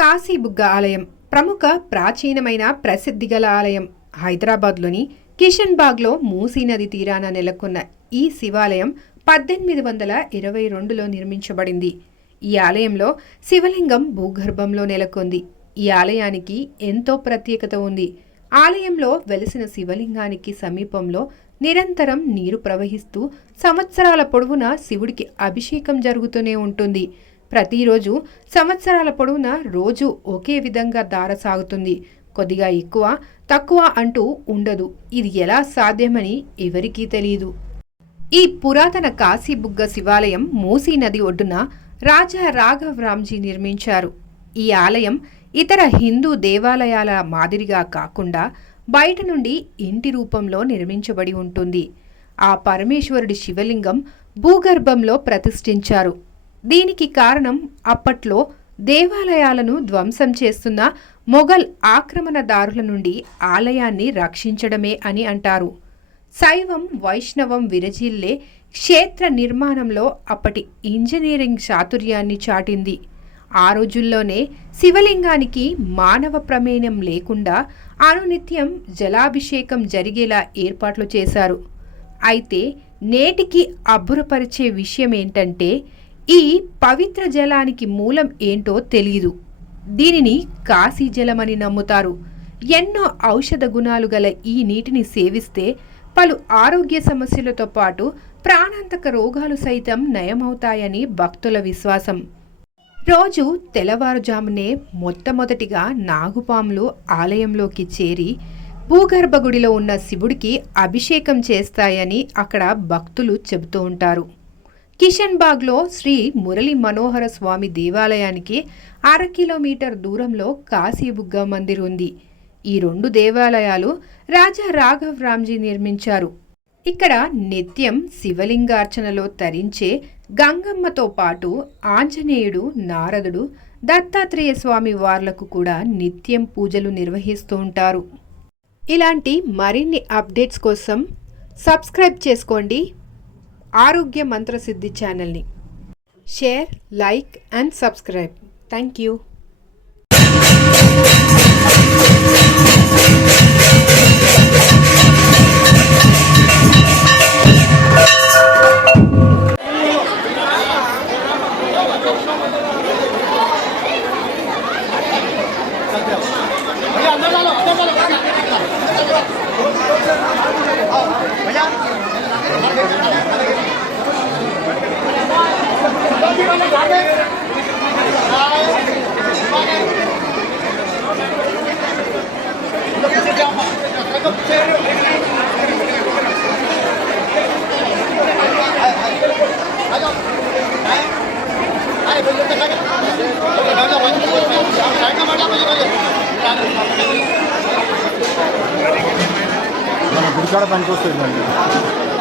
కాశీబుగ్గ ఆలయం ప్రముఖ ప్రాచీనమైన ప్రసిద్ధిగల ఆలయం. హైదరాబాద్లోని కిషన్ బాగ్లో మూసీ నది తీరాన నెలకొన్న ఈ శివాలయం 1822లో నిర్మించబడింది. ఈ ఆలయంలో శివలింగం భూగర్భంలో నెలకొంది. ఈ ఆలయానికి ఎంతో ప్రత్యేకత ఉంది. ఆలయంలో వెలిసిన శివలింగానికి సమీపంలో నిరంతరం నీరు ప్రవహిస్తూ సంవత్సరాల పొడవునా శివుడికి అభిషేకం జరుగుతూనే ఉంటుంది. ప్రతిరోజు సంవత్సరాల పొడవునా రోజు ఒకే విధంగా ధార సాగుతుంది. కొద్దిగా ఎక్కువ తక్కువ అంటూ ఉండదు. ఇది ఎలా సాధ్యమని ఎవరికీ తెలియదు. ఈ పురాతన కాశీబుగ్గ శివాలయం మూసీ నది ఒడ్డున రాజా రాఘవ్ రామ్జీ నిర్మించారు. ఈ ఆలయం ఇతర హిందూ దేవాలయాల మాదిరిగా కాకుండా బయట నుండి ఇంటి రూపంలో నిర్మించబడి ఉంటుంది. ఆ పరమేశ్వరుడి శివలింగం భూగర్భంలో ప్రతిష్ఠించారు. దీనికి కారణం అప్పట్లో దేవాలయాలను ధ్వంసం చేస్తున్న మొఘల్ ఆక్రమణదారుల నుండి ఆలయాన్ని రక్షించడమే అని అంటారు. శైవం వైష్ణవం విరజిల్లే క్షేత్ర నిర్మాణంలో అప్పటి ఇంజనీరింగ్ చాతుర్యాన్ని చాటింది. ఆ రోజుల్లోనే శివలింగానికి మానవ ప్రమేయం లేకుండా అనునిత్యం జలాభిషేకం జరిగేలా ఏర్పాట్లు చేశారు. అయితే నేటికి అబ్బురపరిచే విషయం ఏంటంటే ఈ పవిత్ర జలానికి మూలం ఏంటో తెలియదు. దీనిని కాశీ జలమని నమ్ముతారు. ఎన్నో ఔషధ గుణాలు గల ఈ నీటిని సేవిస్తే పలు ఆరోగ్య సమస్యలతో పాటు ప్రాణాంతక రోగాలు సైతం నయమవుతాయని భక్తుల విశ్వాసం. రోజు తెల్లవారుజామునే మొట్టమొదటిగా నాగుపాములు ఆలయంలోకి చేరి భూగర్భగుడిలో ఉన్న శివుడికి అభిషేకం చేస్తాయని అక్కడ భక్తులు చెబుతూ ఉంటారు. కిషన్ బాగ్లో శ్రీ మురళీ మనోహర స్వామి దేవాలయానికి 1/2 కిలోమీటర్ దూరంలో కాశీబుగ్గ మందిర్ ఉంది. ఈ 2 దేవాలయాలు రాజా రాఘవ్ రామ్జీ నిర్మించారు. ఇక్కడ నిత్యం శివలింగార్చనలో తరించే గంగమ్మతో పాటు ఆంజనేయుడు, నారదుడు, దత్తాత్రేయ స్వామి వార్లకు కూడా నిత్యం పూజలు నిర్వహిస్తూ ఉంటారు. ఇలాంటి మరిన్ని అప్డేట్స్ కోసం సబ్స్క్రైబ్ చేసుకోండి ఆరోగ్య మంత్రసిద్ధి ఛానల్ని. Share, like and subscribe. Thank you. గుడికాడ పనికి వస్తుంది.